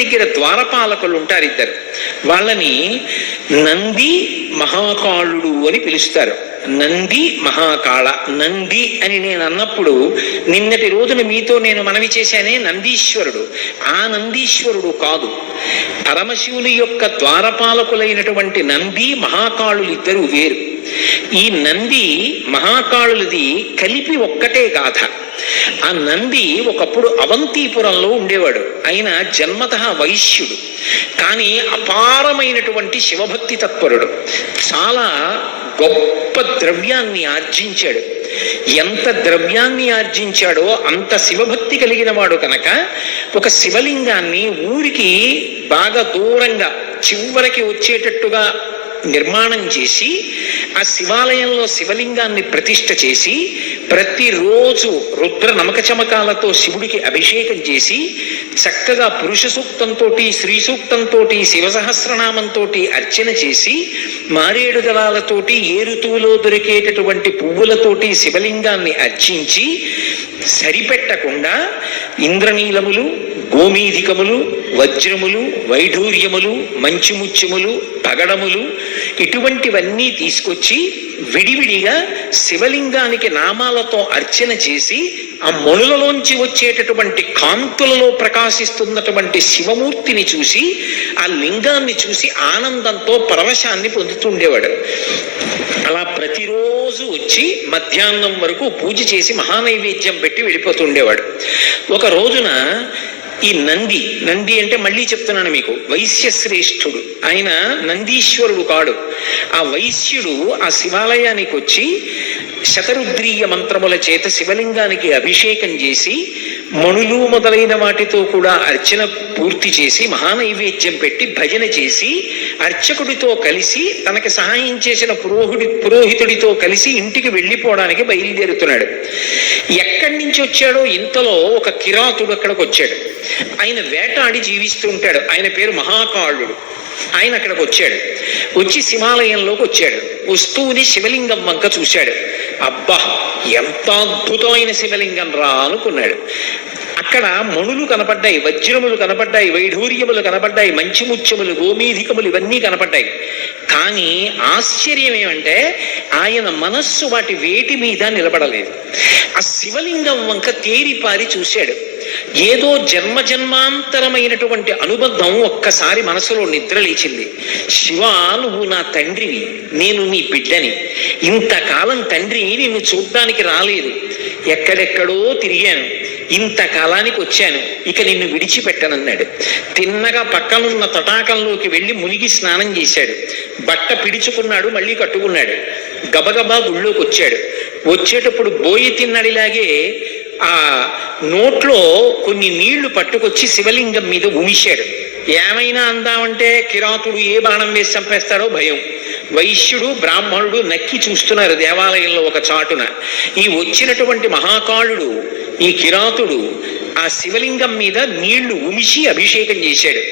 దగ్గర ద్వారపాలకులు ఉంటారు ఇద్దరు వాళ్ళని నంది మహాకాళుడు అని పిలుస్తారు నంది మహాకాళ నంది అని నేను అన్నప్పుడు నిన్నటి రోజున మీతో నేను మనవి చేశానే నందీశ్వరుడు ఆ నందీశ్వరుడు కాదు పరమశివుని యొక్క ద్వారపాలకులైనటువంటి నంది మహాకాళులు ఇద్దరు వేరు ఈ నంది మహాకాళులది కలిపి ఒక్కటే గాథ ఆ నంది ఒకప్పుడు అవంతిపురంలో ఉండేవాడు ఆయన జన్మత వైశ్యుడు కానీ అపారమైనటువంటి శివభక్తి తత్పరుడు చాలా గొప్ప ద్రవ్యాన్ని ఆర్జించాడు ఎంత ద్రవ్యాన్ని ఆర్జించాడో అంత శివభక్తి కలిగిన వాడు కనుక ఒక శివలింగాన్ని ఊరికి బాగా దూరంగా చివరికి వచ్చేటట్టుగా నిర్మాణం చేసి ఆ శివాలయంలో శివలింగాన్ని ప్రతిష్ఠ చేసి ప్రతిరోజు రుద్ర నమక చమకాలతో శివుడికి అభిషేకం చేసి చక్కగా పురుష సూక్తంతో శ్రీ సూక్తంతో శివ సహస్రనామంతో అర్చన చేసి మారేడు దళాలతోటి ఏ ఋతువులో దొరికేటటువంటి పువ్వులతోటి శివలింగాన్ని అర్చించి సరిపెట్టకుండా ఇంద్రనీలములు గోమీధికములు వజ్రములు వైఢూర్యములు మంచి ముత్యములు పగడములు ఇటువంటివన్నీ తీసుకొచ్చి విడివిడిగా శివలింగానికి నామాలతో అర్చన చేసి ఆ మణులలోంచి వచ్చేటటువంటి కాంతులలో ప్రకాశిస్తున్నటువంటి శివమూర్తిని చూసి ఆ లింగాన్ని చూసి ఆనందంతో పరవశాన్ని పొందుతుండేవాడు అలా ప్రతిరోజు వచ్చి మధ్యాహ్నం వరకు పూజ చేసి మహానైవేద్యం పెట్టి వెళ్ళిపోతుండేవాడు ఒక రోజున ఈ నంది నంది అంటే మళ్ళీ చెప్తున్నాను మీకు వైశ్యశ్రేష్ఠుడు ఆయన నందీశ్వరుడు కాడు ఆ వైశ్యుడు ఆ శివాలయానికి వచ్చి శతరుద్రీయ మంత్రముల చేత శివలింగానికి అభిషేకం చేసి మణులు మొదలైన వాటితో కూడా అర్చన పూర్తి చేసి మహానైవేద్యం పెట్టి భజన చేసి అర్చకుడితో కలిసి తనకి సహాయం చేసిన పురోహిడి పురోహితుడితో కలిసి ఇంటికి వెళ్ళిపోవడానికి బయలుదేరుతున్నాడు ఎక్కడి నుంచి వచ్చాడో ఇంతలో ఒక కిరాతుడు అక్కడికి వచ్చాడు ఆయన వేటాడి జీవిస్తూ ఉంటాడు ఆయన పేరు మహాకాళుడు ఆయన అక్కడికి వచ్చాడు వచ్చి హిమాలయంలోకి వచ్చాడు వస్తువుని శివలింగం వంక చూశాడు అబ్బా ఎంత అద్భుతమైన శివలింగం రా అనుకున్నాడు అక్కడ మణులు కనపడ్డాయి వజ్రములు కనపడ్డాయి వైఢూర్యములు కనపడ్డాయి మంచి ముత్యములు గోమీధికములు ఇవన్నీ కనపడ్డాయి కానీ ఆశ్చర్యం ఏమంటే ఆయన మనస్సు వాటి వేటి మీద నిలబడలేదు ఆ శివలింగం వంక తేరిపారి చూశాడు ఏదో జన్మ జన్మాంతరమైనటువంటి అనుబంధం ఒక్కసారి మనసులో నిద్ర లేచింది శివ నువ్వు నా తండ్రివి నేను నీ బిడ్డని ఇంతకాలం తండ్రిని నిన్ను చూడ్డానికి రాలేదు ఎక్కడెక్కడో తిరిగాను ఇంతకాలానికి వచ్చాను ఇక నిన్ను విడిచిపెట్టనన్నాడు తిన్నగా పక్కనున్న తటాకంలోకి వెళ్ళి మునిగి స్నానం చేశాడు బట్ట పిడుచుకున్నాడు మళ్ళీ కట్టుకున్నాడు గబగబా గుళ్ళోకి వచ్చాడు వచ్చేటప్పుడు బోయి తిన్నడిలాగే ఆ నోట్లో కొన్ని నీళ్లు పట్టుకొచ్చి శివలింగం మీద ఉమిశాడు ఏమైనా అందామంటే కిరాతుడు ఏ బాణం వేసి చంపేస్తాడో భయం వైశ్యుడు బ్రాహ్మణుడు నక్కి చూస్తున్నారు దేవాలయంలో ఒక చాటున ఈ వచ్చినటువంటి మహాకాళుడు ఈ కిరాతుడు ఆ శివలింగం మీద నీళ్లు ఉమిసి అభిషేకం చేశాడు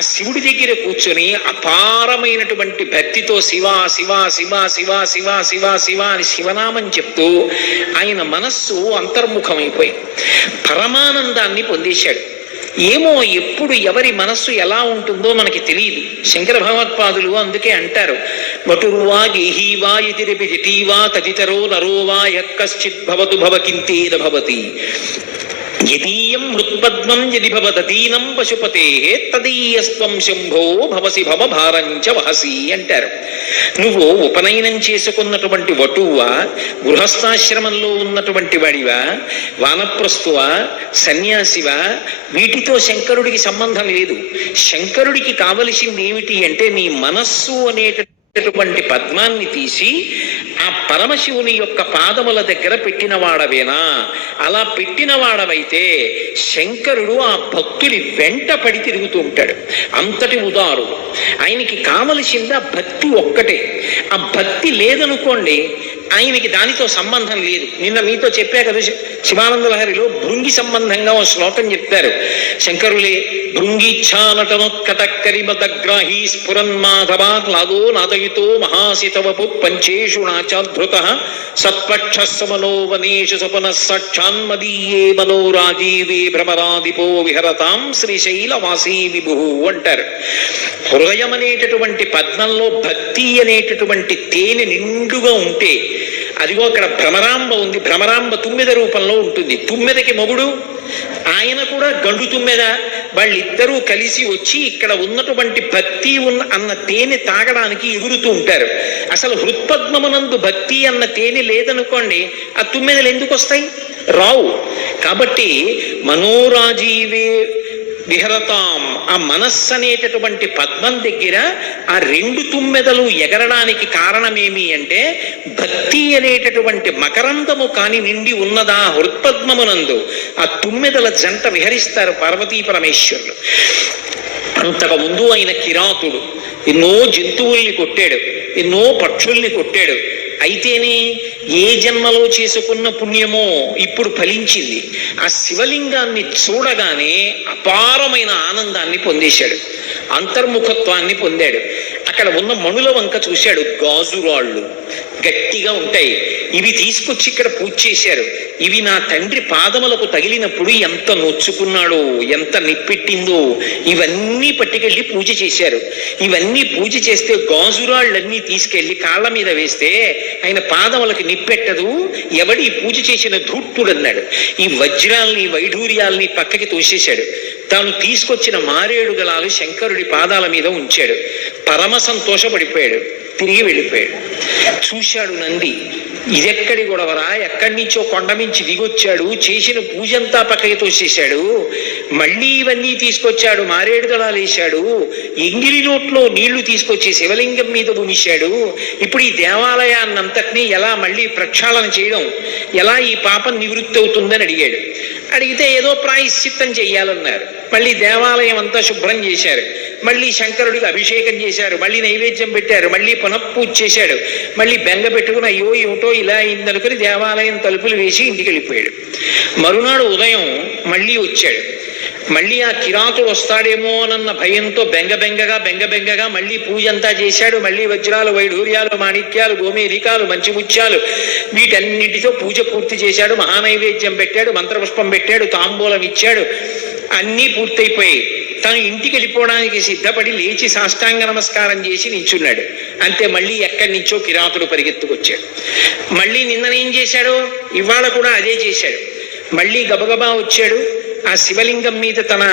ఆ శివుడి దగ్గర కూర్చొని అపారమైనటువంటి భక్తితో శివ శివ శివ శివ శివ శివ శివ అని శివనామం చెప్తూ ఆయన మనస్సు అంతర్ముఖమైపోయింది పరమానందాన్ని పొందేశాడు ఏమో ఎప్పుడు ఎవరి మనస్సు ఎలా ఉంటుందో మనకి తెలియదు శంకర భగవత్పాదులు అందుకే అంటారు వటుర్వా గేహీవా ఇతిరిపి జిటీవా తదితరో నరోవా యక్కశ్చిత్ భవతు భవతి యదీయం మృత్పద్మం యది భవదతీనం పశుపతే తదీయస్వం శంభో భవసి భవ భారంచ వహసి అంటారు నువ్వు ఉపనయనం చేసుకున్నటువంటి వటువా గృహస్థాశ్రమంలో ఉన్నటువంటి వాడివా వానప్రస్తువా సన్యాసివా వీటితో శంకరుడికి సంబంధం లేదు శంకరుడికి కావలసింది ఏమిటి అంటే నీ మనస్సు అనేట అటువంటి పద్మాన్ని తీసి ఆ పరమశివుని యొక్క పాదముల దగ్గర పెట్టినవాడవేనా అలా పెట్టినవాడవైతే శంకరుడు ఆ భక్తుడి వెంట పడి తిరుగుతూ ఉంటాడు అంతటి ఉదారు ఆయనకి కావలసింది ఆ భక్తి ఒక్కటే ఆ భక్తి లేదనుకోండి ఆయనకి దానితో సంబంధం లేదు నిన్న మీతో చెప్పా కదా శివానంద లహరిలో భృంగి సంబంధంగా ఓ శ్లోకం చెప్తారు శంకరులే భృంగిచ్ఛానటనోత్కటక్కరిమతగ్రాహీ స్ఫురన్ మాధవా క్లాదో నాదయుతో మహాసితవపు పంచేషు నాచాధృత సత్పక్ష సమనోవనేషు సపన సాక్షాన్మదీయే మనోరాజీవే భ్రమరాదిపో విహరతాం శ్రీశైలవాసీ విభు అంటారు హృదయం అనేటటువంటి పద్మంలో భక్తి అనేటటువంటి తేనె నిండుగా ఉంటే అదిగో అక్కడ భ్రమరాంబ ఉంది భ్రమరాంబ తుమ్మెద రూపంలో ఉంటుంది తుమ్మెదకి మొగుడు ఆయన కూడా గండు తుమ్మెద వాళ్ళిద్దరూ కలిసి వచ్చి ఇక్కడ ఉన్నటువంటి భక్తి ఉన్న అన్న తేనె తాగడానికి ఎగురుతూ ఉంటారు అసలు హృత్పద్మమునందు భక్తి అన్న తేనె లేదనుకోండి ఆ తుమ్మెదలు ఎందుకు వస్తాయి రావు కాబట్టి మనోరాజీవే విహరతాం ఆ మనస్సు అనేటటువంటి పద్మం దగ్గర ఆ రెండు తుమ్మెదలు ఎగరడానికి కారణమేమి అంటే భక్తి అనేటటువంటి మకరందము కాని నిండి ఉన్నదా హృత్పద్మమునందు ఆ తుమ్మెదల జంట విహరిస్తారు పార్వతీ పరమేశ్వరులు అంతకుముందు ఆయన కిరాతుడు ఎన్నో జంతువుల్ని కొట్టాడు ఎన్నో పక్షుల్ని కొట్టాడు అయితేనే ఏ జన్మలో చేసుకున్న పుణ్యమో ఇప్పుడు ఫలించింది ఆ శివలింగాన్ని చూడగానే అపారమైన ఆనందాన్ని పొందేశాడు అంతర్ముఖత్వాన్ని పొందాడు అక్కడ ఉన్న మణుల వంక చూశాడు గాజురాళ్ళు గట్టిగా ఉంటాయి ఇవి తీసుకొచ్చి ఇక్కడ పూజ చేశారు ఇవి నా తండ్రి పాదములకు తగిలినప్పుడు ఎంత నొచ్చుకున్నాడో ఎంత నిప్పెట్టిందో ఇవన్నీ పట్టుకెళ్ళి పూజ చేశారు ఇవన్నీ పూజ చేస్తే గాజురాళ్ళన్నీ తీసుకెళ్లి కాళ్ళ మీద వేస్తే ఆయన పాదములకు నిప్పెట్టదు ఎవడి పూజ చేసిన అన్నాడు ఈ వజ్రాల్ని వైఢూర్యాల్ని పక్కకి తోసేశాడు తాను తీసుకొచ్చిన మారేడు గలాలు శంకరుడి పాదాల మీద ఉంచాడు పరమ సంతోషపడిపోయాడు తిరిగి వెళ్ళిపోయాడు చూశాడు నంది ఇదెక్కడి గొడవరా ఎక్కడి నుంచో కొండ నుంచి దిగొచ్చాడు చేసిన పూజంతా పక్కకి తోసేశాడు మళ్ళీ ఇవన్నీ తీసుకొచ్చాడు మారేడు దళాలేశాడు ఎంగిలి నోట్లో నీళ్లు తీసుకొచ్చి శివలింగం మీద భూమిశాడు ఇప్పుడు ఈ దేవాలయాన్నంతటినీ ఎలా మళ్ళీ ప్రక్షాళన చేయడం ఎలా ఈ పాపం నివృత్తి అవుతుందని అడిగాడు అడిగితే ఏదో ప్రాయశ్చిత్తం చెయ్యాలన్నారు మళ్ళీ దేవాలయం అంతా శుభ్రం చేశారు మళ్ళీ శంకరుడికి అభిషేకం చేశారు మళ్ళీ నైవేద్యం పెట్టారు మళ్ళీ పునఃపూజ చేశాడు మళ్ళీ బెంగ పెట్టుకుని అయ్యో ఏమిటో ఇలా అయిందనుకుని దేవాలయం తలుపులు వేసి ఇంటికి వెళ్ళిపోయాడు మరునాడు ఉదయం మళ్ళీ వచ్చాడు మళ్ళీ ఆ కిరాతుడు వస్తాడేమో అన్న భయంతో బెంగ బెంగగా మళ్ళీ పూజ అంతా చేశాడు మళ్ళీ వజ్రాలు వైఢూర్యాలు మాణిక్యాలు గోమేధికాలు మంచి ముత్యాలు వీటన్నిటితో పూజ పూర్తి చేశాడు మహానైవేద్యం పెట్టాడు మంత్రపుష్పం పెట్టాడు తాంబూలం ఇచ్చాడు అన్నీ పూర్తయిపోయాయి తను ఇంటికి వెళ్ళిపోవడానికి సిద్ధపడి లేచి సాష్టాంగ నమస్కారం చేసి నిల్చున్నాడు అంతే మళ్ళీ ఎక్కడి నుంచో కిరాతుడు పరిగెత్తుకొచ్చాడు మళ్ళీ నిన్ననేం చేశాడో ఇవాళ కూడా అదే చేశాడు మళ్ళీ గబగబా వచ్చాడు ఆ శివలింగం మీద తన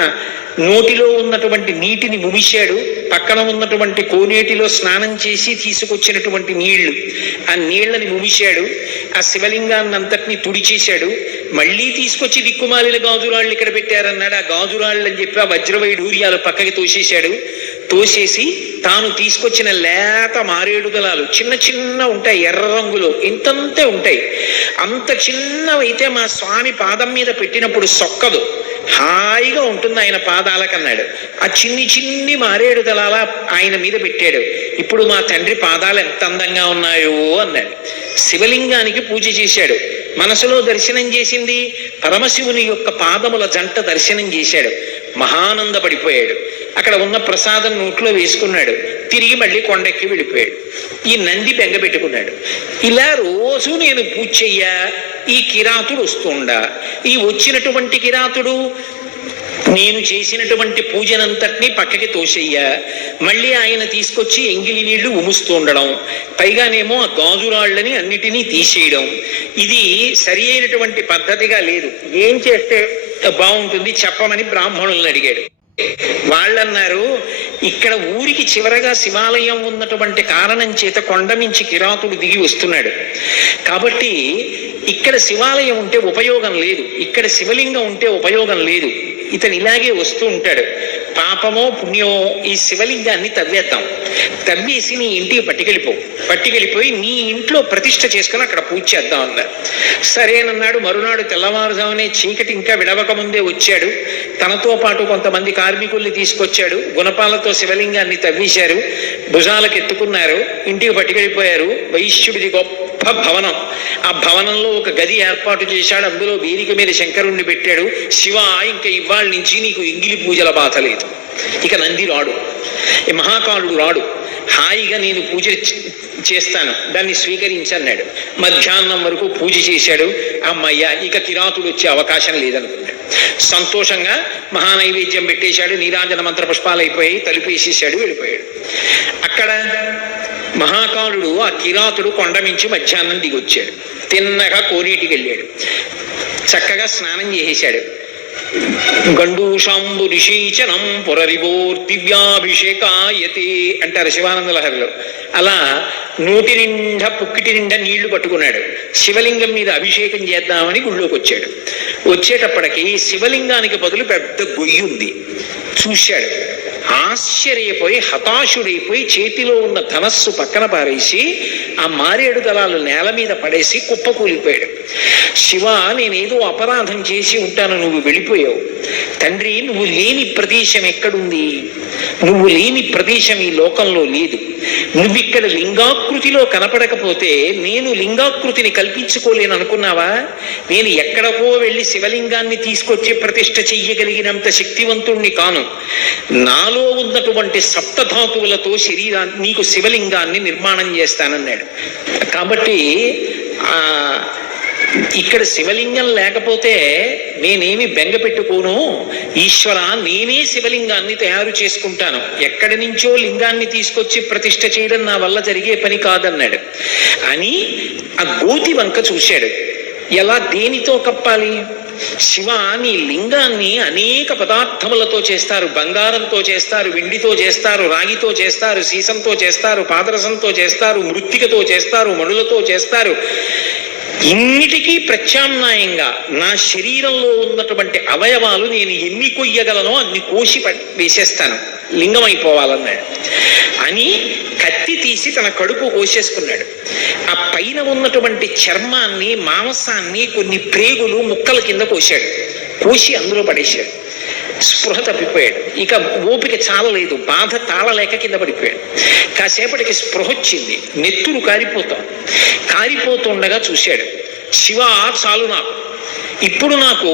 నోటిలో ఉన్నటువంటి నీటిని ముగిశాడు పక్కన ఉన్నటువంటి కోనేటిలో స్నానం చేసి తీసుకొచ్చినటువంటి నీళ్లు ఆ నీళ్లని ముగిశాడు ఆ శివలింగాన్నంతటినీ తుడిచేశాడు మళ్ళీ తీసుకొచ్చి దిక్కుమాలిన గాజురాళ్ళు ఇక్కడ పెట్టారన్నాడు ఆ గాజురాళ్ళు అని చెప్పి ఆ వజ్రవైఢూర్యాలు పక్కకి తోసేశాడు తోసేసి తాను తీసుకొచ్చిన లేత గలాలు చిన్న చిన్న ఉంటాయి ఎర్ర రంగులో ఇంతంతే ఉంటాయి అంత చిన్నవైతే మా స్వామి పాదం మీద పెట్టినప్పుడు సొక్కదు హాయిగా ఉంటుంది ఆయన పాదాలకన్నాడు ఆ చిన్ని చిన్ని మారేడు దళాల ఆయన మీద పెట్టాడు ఇప్పుడు మా తండ్రి పాదాలు ఎంత అందంగా ఉన్నాయో అన్నాడు శివలింగానికి పూజ చేశాడు మనసులో దర్శనం చేసింది పరమశివుని యొక్క పాదముల జంట దర్శనం చేశాడు మహానంద పడిపోయాడు అక్కడ ఉన్న ప్రసాదం నోట్లో వేసుకున్నాడు తిరిగి మళ్ళీ కొండెక్కి వెళ్ళిపోయాడు ఈ నంది బెంగ పెట్టుకున్నాడు ఇలా రోజు నేను పూజ చెయ్యా ఈ కిరాతుడు వస్తుండా ఈ వచ్చినటువంటి కిరాతుడు నేను చేసినటువంటి పూజనంతటినీ పక్కకి తోసెయ్యా మళ్ళీ ఆయన తీసుకొచ్చి ఎంగిలి నీళ్లు ఉముస్తూ ఉండడం పైగానేమో ఆ గాజురాళ్ళని అన్నిటినీ తీసేయడం ఇది సరి అయినటువంటి పద్ధతిగా లేదు ఏం చేస్తే బాగుంటుంది చెప్పమని బ్రాహ్మణులను అడిగాడు వాళ్ళన్నారు ఇక్కడ ఊరికి చివరగా శివాలయం ఉన్నటువంటి కారణం చేత కొండ నుంచి కిరాతుడు దిగి వస్తున్నాడు కాబట్టి ఇక్కడ శివాలయం ఉంటే ఉపయోగం లేదు ఇక్కడ శివలింగం ఉంటే ఉపయోగం లేదు ఇతను ఇలాగే వస్తూ ఉంటాడు పాపమో పుణ్యమో ఈ శివలింగాన్ని తవ్వేద్దాం తవ్వేసి నీ ఇంటికి పట్టుకెళ్ళిపోవు పట్టుకెళ్ళిపోయి నీ ఇంట్లో ప్రతిష్ట చేసుకుని అక్కడ పూజ చేద్దాం అన్నారు సరేనన్నాడు మరునాడు తెల్లవారుజామునే చీకటి ఇంకా విడవకముందే వచ్చాడు తనతో పాటు కొంతమంది కార్మికుల్ని తీసుకొచ్చాడు గుణపాలతో శివలింగాన్ని తవ్వేశారు భుజాలకు ఎత్తుకున్నారు ఇంటికి పట్టుకెళ్ళిపోయారు వైశ్యుడిది గొప్ప గొప్ప భవనం ఆ భవనంలో ఒక గది ఏర్పాటు చేశాడు అందులో వేదిక మీద శంకరుణ్ణి పెట్టాడు శివ ఇంకా ఇవాళ నుంచి నీకు ఇంగిలి పూజల బాధ లేదు ఇక నంది రాడు మహాకాలుడు రాడు హాయిగా నేను పూజ చేస్తాను దాన్ని స్వీకరించన్నాడు మధ్యాహ్నం వరకు పూజ చేశాడు అమ్మయ్య ఇక కిరాతుడు వచ్చే అవకాశం లేదనుకున్నాడు సంతోషంగా మహానైవేద్యం పెట్టేశాడు నీరాంజన మంత్ర పుష్పాలు అయిపోయి తలుపేసేసాడు వెళ్ళిపోయాడు అక్కడ మహాకాలుడు ఆ కిరాతుడు కొండ మించి మధ్యాహ్నం దిగొచ్చాడు తిన్నగా కోనేటికి వెళ్ళాడు చక్కగా స్నానం చేసేశాడు గండూషాంబు రిషీచనం పురరివోర్దివ్యాభిషేకాయతే అంటారు శివానంద లహరిలో అలా నూటి నిండా పుక్కిటి నిండా నీళ్లు పట్టుకున్నాడు శివలింగం మీద అభిషేకం చేద్దామని గుళ్ళోకి వచ్చాడు వచ్చేటప్పటికి శివలింగానికి బదులు పెద్ద గొయ్యి ఉంది చూశాడు ఆశ్చర్యపోయి హతాశుడైపోయి చేతిలో ఉన్న ధనస్సు పక్కన పారేసి ఆ మారేడు దళాలు నేల మీద పడేసి కుప్పకూలిపోయాడు శివ నేనేదో అపరాధం చేసి ఉంటాను నువ్వు వెళ్ళిపోయావు తండ్రి నువ్వు లేని ప్రదేశం ఎక్కడుంది నువ్వు లేని ప్రదేశం ఈ లోకంలో లేదు నువ్విక్కడ లింగాకృతిలో కనపడకపోతే నేను లింగాకృతిని కల్పించుకోలేను అనుకున్నావా నేను ఎక్కడకో వెళ్ళి శివలింగాన్ని తీసుకొచ్చి ప్రతిష్ట చెయ్యగలిగినంత శక్తివంతుణ్ణి కాను నాలో నాలో ఉన్నటువంటి సప్తధాతువులతో శరీరాన్ని నీకు శివలింగాన్ని నిర్మాణం చేస్తానన్నాడు కాబట్టి ఇక్కడ శివలింగం లేకపోతే నేనేమి బెంగ పెట్టుకోను ఈశ్వర నేనే శివలింగాన్ని తయారు చేసుకుంటాను ఎక్కడి నుంచో లింగాన్ని తీసుకొచ్చి ప్రతిష్ట చేయడం నా వల్ల జరిగే పని కాదన్నాడు అని ఆ గోతి వంక చూశాడు ఎలా దేనితో కప్పాలి శివ నీ లింగాన్ని అనేక పదార్థములతో చేస్తారు బంగారంతో చేస్తారు వెండితో చేస్తారు రాగితో చేస్తారు సీసంతో చేస్తారు పాదరసంతో చేస్తారు మృత్తికతో చేస్తారు మణులతో చేస్తారు ఇన్నిటికీ ప్రత్యామ్నాయంగా నా శరీరంలో ఉన్నటువంటి అవయవాలు నేను ఎన్ని కొయ్యగలనో అన్ని కోసి వేసేస్తాను లింగం అయిపోవాలన్నాడు అని కత్తి తీసి తన కడుపు కోసేసుకున్నాడు ఆ పైన ఉన్నటువంటి చర్మాన్ని మాంసాన్ని కొన్ని ప్రేగులు ముక్కల కింద కోశాడు కోసి అందులో పడేశాడు స్పృహ తప్పిపోయాడు ఇక ఓపిక చాలలేదు బాధ తాళలేక కింద పడిపోయాడు కాసేపటికి స్పృహ వచ్చింది నెత్తురు కారిపోతాం కారిపోతుండగా చూశాడు శివ చాలు నాకు ఇప్పుడు నాకు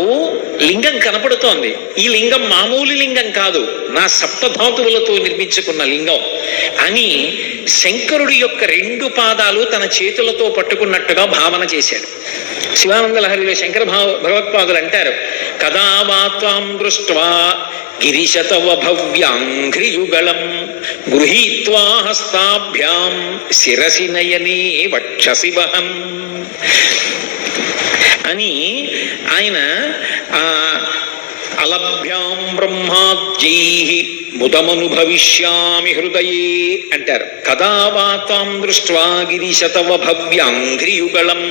లింగం కనపడుతోంది ఈ లింగం మామూలు లింగం కాదు నా సప్తధాతువులతో నిర్మించుకున్న లింగం అని శంకరుడి యొక్క రెండు పాదాలు తన చేతులతో పట్టుకున్నట్టుగా భావన చేశాడు శివానంద లహరిలో శంకర భావ భగవత్పాదులు అంటారు కదా వాత్వాం దృష్ట్వా గిరిశతవ భవ్యాంఘ్రియుగళం గృహీత్వా హస్తాభ్యాం శిరసి నయనే వక్షసి వహం అని ఆయన అలభ్యాం బ్రహ్మాద్యై ముదమనుభవిష్యామి హృదయే అంటారు కదా వాతాం దృష్ట్వా గిరిశతవ భవ్యాంఘ్రియుగళం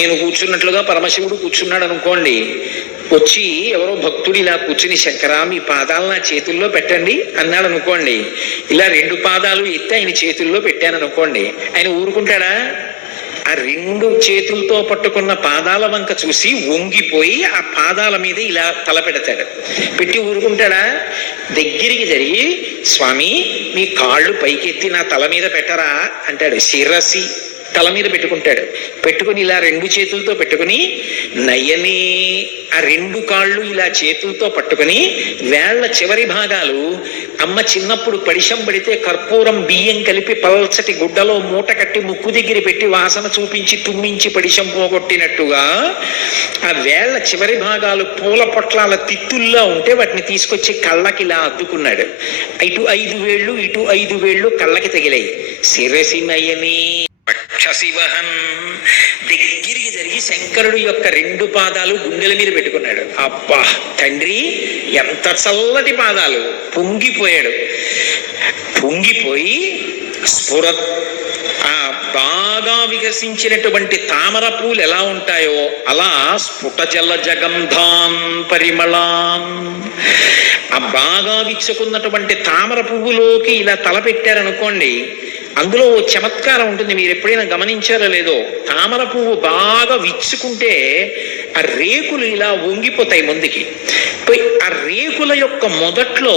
నేను కూర్చున్నట్లుగా పరమశివుడు కూర్చున్నాడు అనుకోండి వచ్చి ఎవరో భక్తుడు ఇలా కూర్చుని శంకరా మీ పాదాలు నా చేతుల్లో పెట్టండి అన్నాడు అనుకోండి ఇలా రెండు పాదాలు ఎత్తి ఆయన చేతుల్లో పెట్టాను అనుకోండి ఆయన ఊరుకుంటాడా ఆ రెండు చేతులతో పట్టుకున్న పాదాల వంక చూసి వంగిపోయి ఆ పాదాల మీద ఇలా తల పెడతాడు పెట్టి ఊరుకుంటాడా దగ్గరికి జరిగి స్వామి మీ కాళ్ళు పైకెత్తి నా తల మీద పెట్టరా అంటాడు శిరసి తల మీద పెట్టుకుంటాడు పెట్టుకుని ఇలా రెండు చేతులతో పెట్టుకుని నయనే ఆ రెండు కాళ్ళు ఇలా చేతులతో పట్టుకుని వేళ్ల చివరి భాగాలు అమ్మ చిన్నప్పుడు పడిశం పడితే కర్పూరం బియ్యం కలిపి పల్చటి గుడ్డలో మూట కట్టి ముక్కు దగ్గర పెట్టి వాసన చూపించి తుమ్మించి పడిశం పోగొట్టినట్టుగా ఆ వేళ్ల చివరి భాగాలు పూల పొట్లాల తిత్తుల్లో ఉంటే వాటిని తీసుకొచ్చి కళ్ళకి ఇలా అద్దుకున్నాడు ఇటు ఐదు వేళ్ళు ఇటు ఐదు వేళ్ళు కళ్ళకి తగిలాయి శిరసి నయని రాక్షసివహన్ దగ్గరికి జరిగి శంకరుడు యొక్క రెండు పాదాలు గుండెల మీద పెట్టుకున్నాడు అబ్బా తండ్రి ఎంత చల్లటి పాదాలు పొంగిపోయాడు పొంగిపోయి స్ఫుర బాగా వికసించినటువంటి తామర పూలు ఎలా ఉంటాయో అలా స్ఫుట జల జగంధాం పరిమళాం ఆ బాగా విచ్చుకున్నటువంటి తామర పువ్వులోకి ఇలా తలపెట్టారనుకోండి అందులో ఓ చమత్కారం ఉంటుంది మీరు ఎప్పుడైనా గమనించారో లేదో తామర పువ్వు బాగా విచ్చుకుంటే ఆ రేకులు ఇలా వంగిపోతాయి ముందుకి పోయి ఆ రేకుల యొక్క మొదట్లో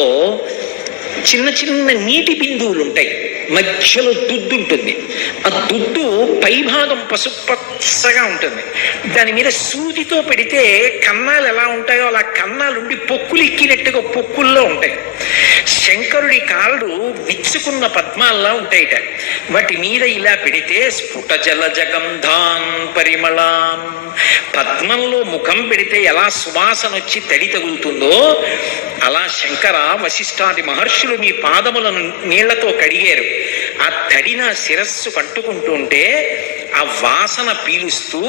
చిన్న చిన్న నీటి బిందువులు ఉంటాయి మధ్యలో దుద్దు ఉంటుంది ఆ దుద్దు పైభాగం పసుపు పచ్చగా ఉంటుంది దాని మీద సూదితో పెడితే కన్నాలు ఎలా ఉంటాయో అలా కన్నాలు ఉండి పొక్కులు ఎక్కినట్టుగా పొక్కుల్లో ఉంటాయి శంకరుడి కాళ్ళు విచ్చుకున్న పద్మాల్లా ఉంటాయిట వాటి మీద ఇలా పెడితే స్ఫుట జల జగంధాన్ పరిమళాం పద్మంలో ముఖం పెడితే ఎలా సువాసన వచ్చి తడి తగులుతుందో అలా శంకర వశిష్ఠాది మహర్షులు మీ పాదములను నీళ్లతో కడిగారు ఆ తడిన శిరస్సు శిరస్సు పట్టుకుంటుంటే ఆ వాసన పీలుస్తూ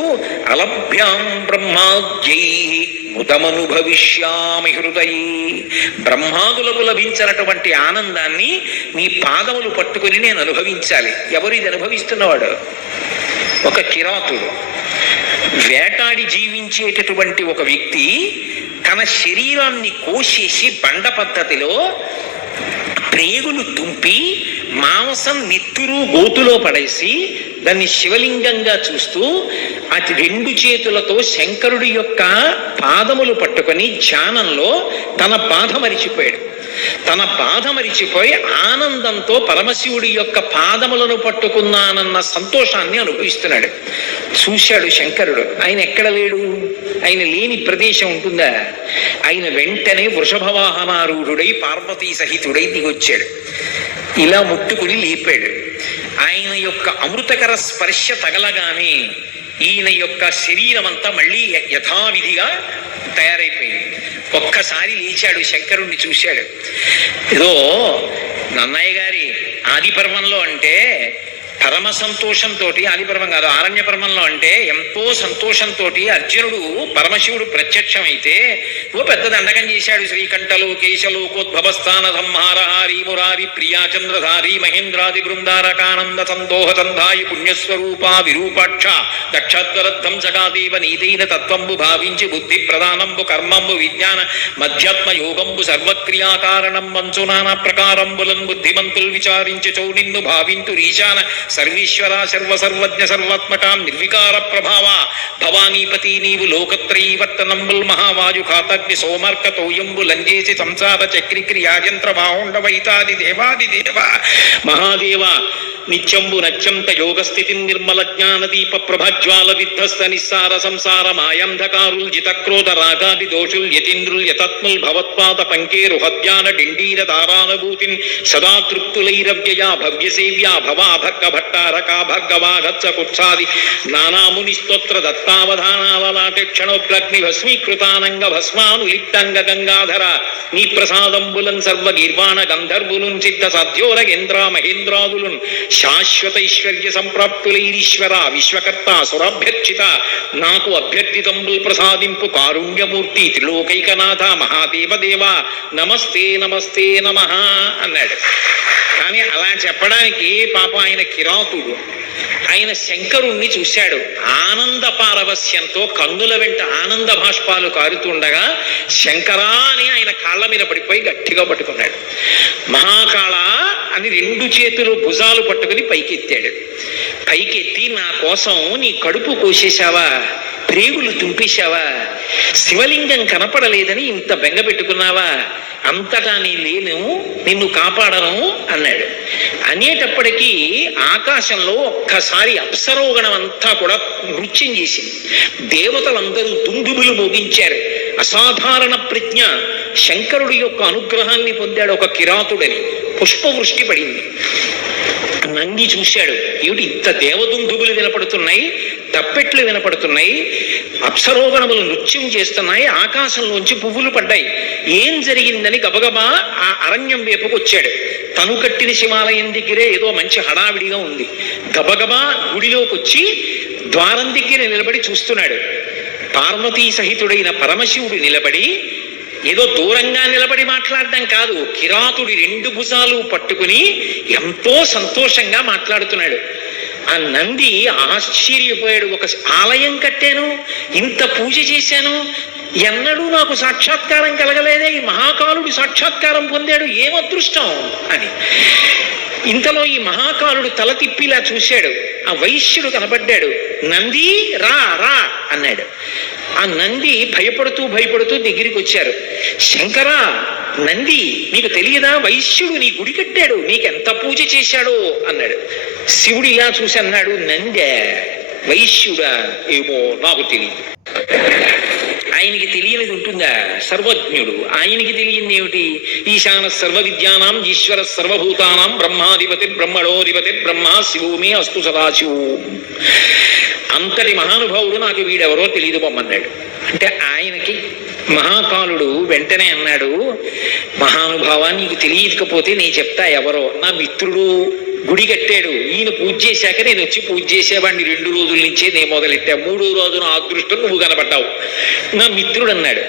అలభ్యాం బ్రహ్మాజ్ఞై ముదమనుభవిష్యామి హృదయ బ్రహ్మాదులకు లభించినటువంటి ఆనందాన్ని మీ పాదములు పట్టుకుని నేను అనుభవించాలి ఎవరు ఇది అనుభవిస్తున్నవాడు ఒక కిరాతుడు వేటాడి జీవించేటటువంటి ఒక వ్యక్తి తన శరీరాన్ని కోసేసి బండ పద్ధతిలో ప్రేగులు తుంపి మాంసం నిత్తురు గోతులో పడేసి దాన్ని శివలింగంగా చూస్తూ అతి రెండు చేతులతో శంకరుడి యొక్క పాదములు పట్టుకొని ధ్యానంలో తన బాధ మరిచిపోయాడు తన బాధ మరిచిపోయి ఆనందంతో పరమశివుడి యొక్క పాదములను పట్టుకున్నానన్న సంతోషాన్ని అనుభవిస్తున్నాడు చూశాడు శంకరుడు ఆయన ఎక్కడ లేడు ఆయన లేని ప్రదేశం ఉంటుందా ఆయన వెంటనే వృషభవాహనారూఢుడై పార్వతీ సహితుడై దిగొచ్చాడు ఇలా ముట్టుకుని లేపాడు ఆయన యొక్క అమృతకర స్పర్శ తగలగానే ఈయన యొక్క శరీరం అంతా మళ్ళీ యథావిధిగా తయారైపోయింది ఒక్కసారి లేచాడు శంకరుణ్ణి చూశాడు ఏదో నన్నయ్య గారి ఆది పర్వంలో అంటే పరమ సంతోషంతో ఆదిపర్వం కాదు పరమంలో అంటే ఎంతో సంతోషంతో అర్జునుడు పరమశివుడు ప్రత్యక్షమైతే ఓ పెద్ద దండకం చేశాడు శ్రీకంఠలు కేశలోకోద్భవస్థాన సంహార మురారి ప్రియాచంద్రధారి మహేంద్రాది బృందారకానంద సందోహ సంధాయి పుణ్యస్వరూపా విరూపాక్ష దక్షద్వరద్ధం జగాదేవ నీతైన తత్వంబు భావించి బుద్ధి ప్రధానంబు కర్మంబు విజ్ఞాన మధ్యాత్మ యోగంబు సర్వక్రియాకారణం మంచు నానా ప్రకారంబులన్ బుద్ధిమంతులు విచారించి చౌడిందు భావింతు రీశాన సర్వీశ్వర సర్వజ్ఞ సర్వాత్మకాం నిర్వికార ప్రభావ భవానీపతి నీవు లోకత్రయీ వర్తనంబుల్ మహావాయు ఖాతగ్ని సోమర్క తోయంబు లంజేసి సంసార చక్రి క్రియాయంత్ర బాహుండవైతాది దేవాది దేవ మహాదేవ నిత్యంబు నత్యంత యోగస్థితి నిర్మల జ్ఞాన దీప ప్రభజ్వాల విధ్వస్త నిస్సార సంసార మాయంధకారుల్ జితక్రోధ రాగాది దోషుల్ యతీంద్రుల్ యతత్ముల్ భవత్పాద పంకేరు హద్యాన డిండీర దారానుభూతిన్ సదా తృప్తులైరవ్యయా భవ్యసేవ్యా భవా భక్క భట్టారకా భర్గవా గచ్చ కుక్షాది నానామునిస్తోత్ర దత్తావధానాలలాటే క్షణోగ్ని భస్మీకృతానంగ భస్మాను లిప్తంగ గంగాధర నీ ప్రసాదంబులం సర్వ నిర్వాణ గంధర్వులున్ చిత్త సత్యోర ఇంద్ర మహేంద్రాదులున్ శాశ్వత ఐశ్వర్య సంప్రాప్తులైరీశ్వర విశ్వకర్త సురాభ్యర్చిత నాకు అభ్యర్థితంబుల్ ప్రసాదింపు కారుణ్యమూర్తి త్రిలోకైకనాథ మహాదేవ దేవ నమస్తే నమస్తే నమ అన్నాడు కానీ అలా చెప్పడానికి పాప ఆయన కి కిరాతుడు ఆయన శంకరుణ్ణి చూశాడు ఆనంద పారవస్యంతో కన్నుల వెంట ఆనంద భాష్పాలు కారుతుండగా శంకరా అని ఆయన కాళ్ళ మీద పడిపోయి గట్టిగా పట్టుకున్నాడు మహాకాళ అని రెండు చేతులు భుజాలు పట్టుకుని పైకెత్తాడు పైకెత్తి నా కోసం నీ కడుపు కోసేశావా ప్రేగులు తుంపేశావా శివలింగం కనపడలేదని ఇంత బెంగ పెట్టుకున్నావా అంతటా నీ లేను నిన్ను కాపాడను అన్నాడు అనేటప్పటికీ ఆకాశంలో ఒక్కసారి అప్సరోగణం అంతా కూడా నృత్యం చేసింది దేవతలందరూ దుందుబులు మోగించారు అసాధారణ ప్రజ్ఞ శంకరుడి యొక్క అనుగ్రహాన్ని పొందాడు ఒక కిరాతుడని పుష్పవృష్టి పడింది నంగి చూశాడు ఏమిటి ఇంత దేవదుందుబులు వినపడుతున్నాయి తప్పెట్లు వినపడుతున్నాయి అప్సరోగణములు నృత్యం చేస్తున్నాయి ఆకాశంలోంచి పువ్వులు పడ్డాయి ఏం జరిగిందని గబగబా ఆ అరణ్యం వైపుకు వచ్చాడు తను కట్టిన శివాలయం దగ్గరే ఏదో మంచి హడావిడిగా ఉంది గబగబా గుడిలోకి వచ్చి ద్వారం దగ్గర నిలబడి చూస్తున్నాడు పార్వతీ సహితుడైన పరమశివుడు నిలబడి ఏదో దూరంగా నిలబడి మాట్లాడడం కాదు కిరాతుడి రెండు భుజాలు పట్టుకుని ఎంతో సంతోషంగా మాట్లాడుతున్నాడు ఆ నంది ఆశ్చర్యపోయాడు ఒక ఆలయం కట్టాను ఇంత పూజ చేశాను ఎన్నడూ నాకు సాక్షాత్కారం కలగలేదే ఈ మహాకాలుడు సాక్షాత్కారం పొందాడు ఏమదృష్టం అని ఇంతలో ఈ మహాకాలుడు తల తిప్పిలా చూశాడు ఆ వైశ్యుడు కనబడ్డాడు నంది రా రా అన్నాడు ఆ నంది భయపడుతూ భయపడుతూ దగ్గరికి వచ్చారు శంకరా నంది నీకు తెలియదా వైశ్యుడు నీ గుడి కట్టాడు నీకెంత పూజ చేశాడో అన్నాడు శివుడు ఇలా చూసి అన్నాడు నందే వైశ్యుడా ఏమో నాకు తెలియదు ఆయనకి తెలియనిది ఉంటుందా సర్వజ్ఞుడు ఆయనకి తెలియంది ఏమిటి ఈశాన సర్వ విద్యానాం ఈశ్వర సర్వభూతానాం బ్రహ్మాధిపతి బ్రహ్మణోధిపతి బ్రహ్మ శివోమి అస్తు సదాశివు అంతటి మహానుభావుడు నాకు వీడెవరో తెలియదు పొమ్మన్నాడు అంటే ఆయనకి మహాకాలుడు వెంటనే అన్నాడు మహానుభావ నీకు తెలియకపోతే నేను చెప్తా ఎవరో నా మిత్రుడు గుడి కట్టాడు ఈయన పూజ చేశాక నేను వచ్చి పూజ చేసేవాడిని రెండు రోజుల నుంచే నేను మొదలెట్టా మూడో రోజున అదృష్టం నువ్వు కనబడ్డావు నా మిత్రుడు అన్నాడు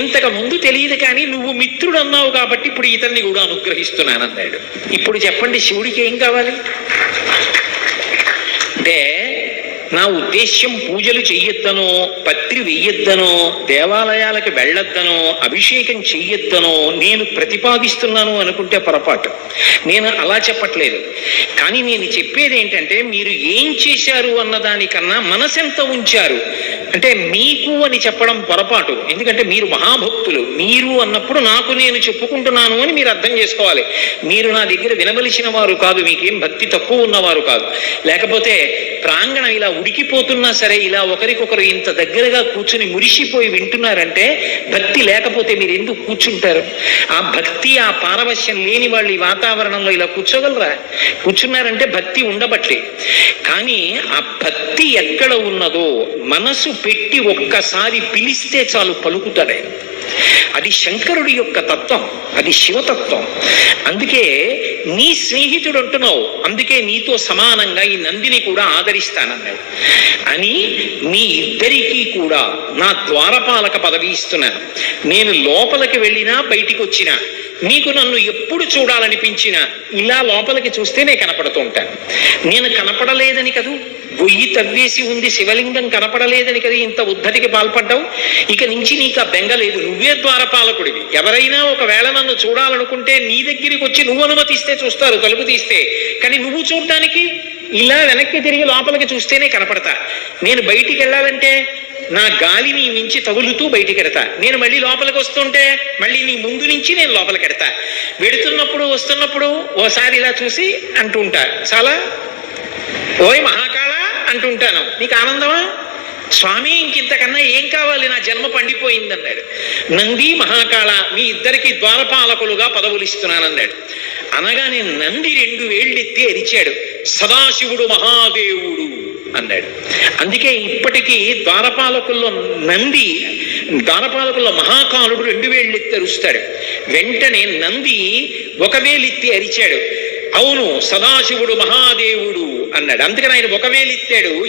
ఇంతకు ముందు తెలియదు కానీ నువ్వు మిత్రుడు అన్నావు కాబట్టి ఇప్పుడు ఇతన్ని కూడా అనుగ్రహిస్తున్నాను అన్నాడు ఇప్పుడు చెప్పండి శివుడికి ఏం కావాలి నా ఉద్దేశ్యం పూజలు చెయ్యొద్దనో పత్రి వెయ్యొద్దనో దేవాలయాలకు వెళ్ళొద్దనో అభిషేకం చెయ్యొద్దనో నేను ప్రతిపాదిస్తున్నాను అనుకుంటే పొరపాటు నేను అలా చెప్పట్లేదు కానీ నేను చెప్పేది ఏంటంటే మీరు ఏం చేశారు అన్నదానికన్నా మనసెంత ఉంచారు అంటే మీకు అని చెప్పడం పొరపాటు ఎందుకంటే మీరు మహాభక్తులు మీరు అన్నప్పుడు నాకు నేను చెప్పుకుంటున్నాను అని మీరు అర్థం చేసుకోవాలి మీరు నా దగ్గర వినవలసిన వారు కాదు మీకేం భక్తి తక్కువ ఉన్నవారు కాదు లేకపోతే ప్రాంగణం ఇలా ఉడికిపోతున్నా సరే ఇలా ఒకరికొకరు ఇంత దగ్గరగా కూర్చుని మురిసిపోయి వింటున్నారంటే భక్తి లేకపోతే మీరు ఎందుకు కూర్చుంటారు ఆ భక్తి ఆ పారవశ్యం లేని వాళ్ళు ఈ వాతావరణంలో ఇలా కూర్చోగలరా కూర్చుని చేస్తున్నారంటే భక్తి ఉండబట్లే కానీ ఆ భక్తి ఎక్కడ ఉన్నదో మనసు పెట్టి ఒక్కసారి పిలిస్తే చాలు పలుకుతాడే అది శంకరుడి యొక్క తత్వం అది శివతత్వం అందుకే నీ స్నేహితుడు అంటున్నావు అందుకే నీతో సమానంగా ఈ నందిని కూడా ఆదరిస్తానన్నాడు అని మీ ఇద్దరికీ కూడా నా ద్వారపాలక పదవి ఇస్తున్నాను నేను లోపలికి వెళ్ళినా బయటికి వచ్చినా నీకు నన్ను ఎప్పుడు చూడాలనిపించినా ఇలా లోపలికి చూస్తేనే కనపడుతూ ఉంటాను నేను కనపడలేదని కదూ గొయ్యి తవ్వేసి ఉంది శివలింగం కనపడలేదని కదా ఇంత ఉద్ధతికి పాల్పడ్డావు ఇక నుంచి నీకు ఆ బెంగలేదు నువ్వే ద్వారా సంసార పాలకుడివి ఎవరైనా ఒకవేళ నన్ను చూడాలనుకుంటే నీ దగ్గరికి వచ్చి నువ్వు అనుమతిస్తే చూస్తారు తలుపు తీస్తే కానీ నువ్వు చూడటానికి ఇలా వెనక్కి తిరిగి లోపలికి చూస్తేనే కనపడతా నేను బయటికి వెళ్ళాలంటే నా గాలిని మించి తగులుతూ బయటికి ఎడతా నేను మళ్ళీ లోపలికి వస్తుంటే మళ్ళీ నీ ముందు నుంచి నేను లోపలికి ఎడతా వెడుతున్నప్పుడు వస్తున్నప్పుడు ఓసారి ఇలా చూసి అంటుంటా చాలా ఓయ్ మహాకాళ అంటుంటాను నీకు ఆనందమా స్వామి ఇంకింతకన్నా ఏం కావాలి నా జన్మ పండిపోయింది అన్నాడు నంది మహాకాళ మీ ఇద్దరికి ద్వారపాలకులుగా పదవులు ఇస్తున్నానన్నాడు అనగానే నంది రెండు వేళ్ళెత్తి అరిచాడు సదాశివుడు మహాదేవుడు అన్నాడు అందుకే ఇప్పటికీ ద్వారపాలకుల్లో నంది ద్వారపాలకుల్లో మహాకాలుడు రెండు వేళ్ళెత్తి అరుస్తాడు వెంటనే నంది ఒక వేలెత్తి అరిచాడు అవును సదాశివుడు మహాదేవుడు అన్నాడు అందుకని ఆయన ఒక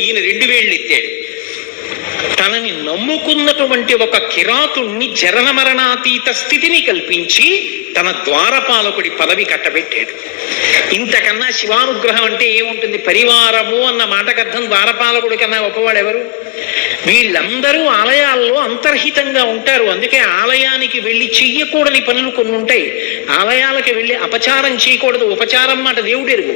ఈయన రెండు వేళ్ళెత్తాడు తనని నమ్ముకున్నటువంటి ఒక కిరాతుణ్ణి జరణ మరణాతీత స్థితిని కల్పించి తన ద్వారపాలకుడి పదవి కట్టబెట్టాడు ఇంతకన్నా శివానుగ్రహం అంటే ఏముంటుంది పరివారము అన్న మాటకు అర్థం ద్వారపాలకుడి కన్నా గొప్పవాడు ఎవరు వీళ్ళందరూ ఆలయాల్లో అంతర్హితంగా ఉంటారు అందుకే ఆలయానికి వెళ్ళి చెయ్యకూడని పనులు కొన్ని ఉంటాయి ఆలయాలకి వెళ్ళి అపచారం చేయకూడదు ఉపచారం మాట దేవుడెరుగు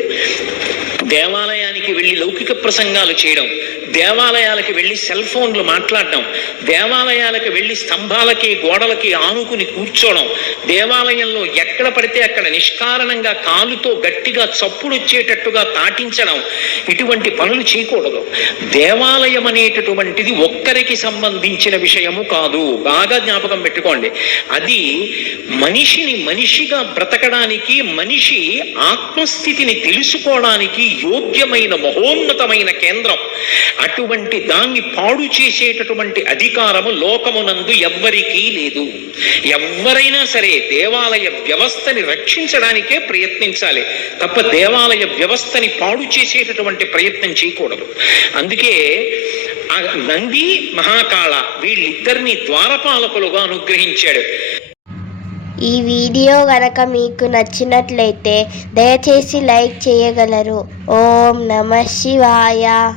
దేవాలయానికి వెళ్ళి లౌకిక ప్రసంగాలు చేయడం దేవాలయాలకు వెళ్ళి సెల్ ఫోన్లు మాట్లాడడం దేవాలయాలకు వెళ్ళి స్తంభాలకి గోడలకి ఆనుకుని కూర్చోవడం దేవాలయంలో ఎక్కడ పడితే అక్కడ నిష్కారణంగా కాలుతో గట్టిగా వచ్చేటట్టుగా తాటించడం ఇటువంటి పనులు చేయకూడదు దేవాలయం అనేటటువంటిది ఒక్కరికి సంబంధించిన విషయము కాదు బాగా జ్ఞాపకం పెట్టుకోండి అది మనిషిని మనిషిగా బ్రతకడానికి మనిషి ఆత్మస్థితిని తెలుసుకోవడానికి యోగ్యమైన మహోన్నతమైన కేంద్రం అటువంటి దాన్ని పాడు చేసేటటువంటి అధికారము లోకమునందు ఎవ్వరికీ లేదు ఎవ్వరైనా సరే దేవాలయ వ్యవస్థని రక్షించడానికే ప్రయత్నించాలి తప్ప దేవాలయ వ్యవస్థని పాడు చేసేటటువంటి ప్రయత్నం చేయకూడదు అందుకే నంది మహాకాళ వీళ్ళిద్దరిని ద్వారపాలకులుగా అనుగ్రహించాడు ఈ వీడియో గనక మీకు నచ్చినట్లయితే దయచేసి లైక్ చేయగలరు ఓం నమ శివాయ